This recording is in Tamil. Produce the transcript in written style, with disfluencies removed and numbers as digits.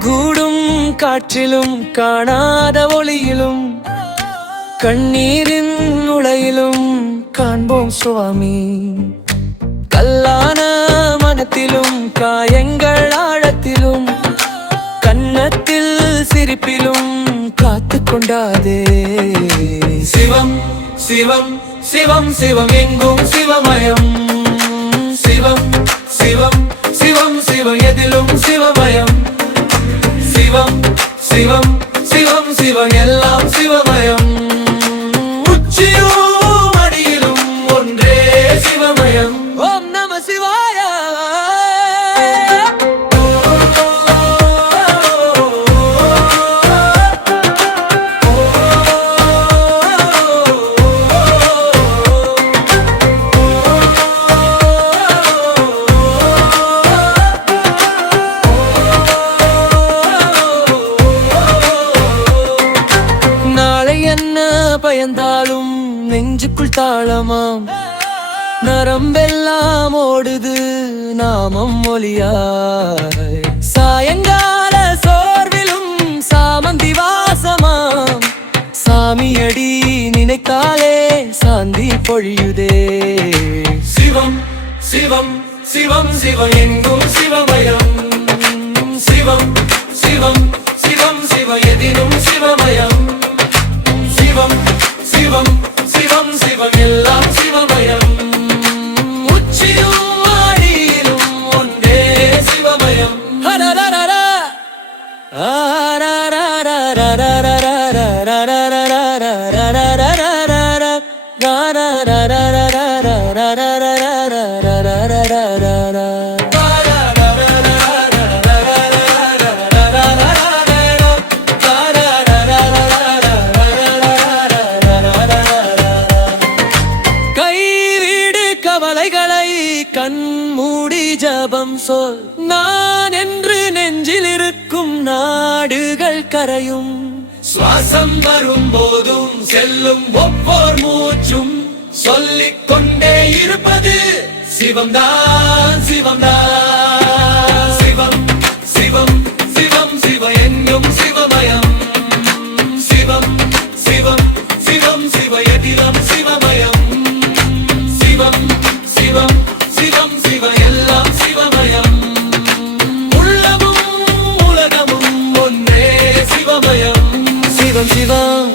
கூடும் காற்றிலும் காணாத ஒளியிலும் கண்ணீரின் உளையிலும் காண்போம் சுவாமி. கல்லான மனத்திலும் காயங்கள் ஆழத்திலும் கன்னத்தில் சிரிப்பிலும் காத்து கொண்டாதே. சிவம் சிவம் சிவம் சிவம் எங்கும் சிவமயம். சிவம் சிவம் சிவம் சிவம் எதிலும் சிவமயம். சிவம் சிவம் சிவம் சிவம் எல்லாம் சிவமயம். உச்சியும் அடியிலும் ஒன்றே சிவமயம். ஓம் நம சிவாய. பயந்தாலும் நெஞ்சுக்குள் தாளமாம். நரம்பெல்லாம் ஓடுது நாமம் மொழியாய். சாயங்கால சோர்விலும் சாமந்தி வாசமாம். சாமியடி நினைத்தாலே சாந்தி பொழியுதே. சிவம் சிவம் சிவம் சிவம் எங்கும் சிவமயம். சிவம் சிவம் சிவம் சிவம் எதிலும் சிவமயம். சிவம் சிவம் சிவம் சிவம் எல்லாம் சிவமயம். உச்சியும் ஆடியிலும் ஒன்றே சிவமயம். கண் மூடி ஜபம் சொல். நான் என்று நெஞ்சில் இருக்கும் நாடுகள் கரையும். சுவாசம் வரும் போதும் செல்லும் ஒவ்வொரு மூச்சும் சொல்லிக் கொண்டே இருப்பது சிவம்தான் சிவம்தான். சிவம் சிவம் சிவம் சிவ எங்கும் சிவமயம். சிவம் சிவம் சிவம் சிவ எதிலும் சிவமயம். சிவம் சிவம் சிவம் சிவ எல்லாம் சிவமயம். உள்ளமும் உலகமும் ஒன்றே சிவமயம். சிவம் சிவம்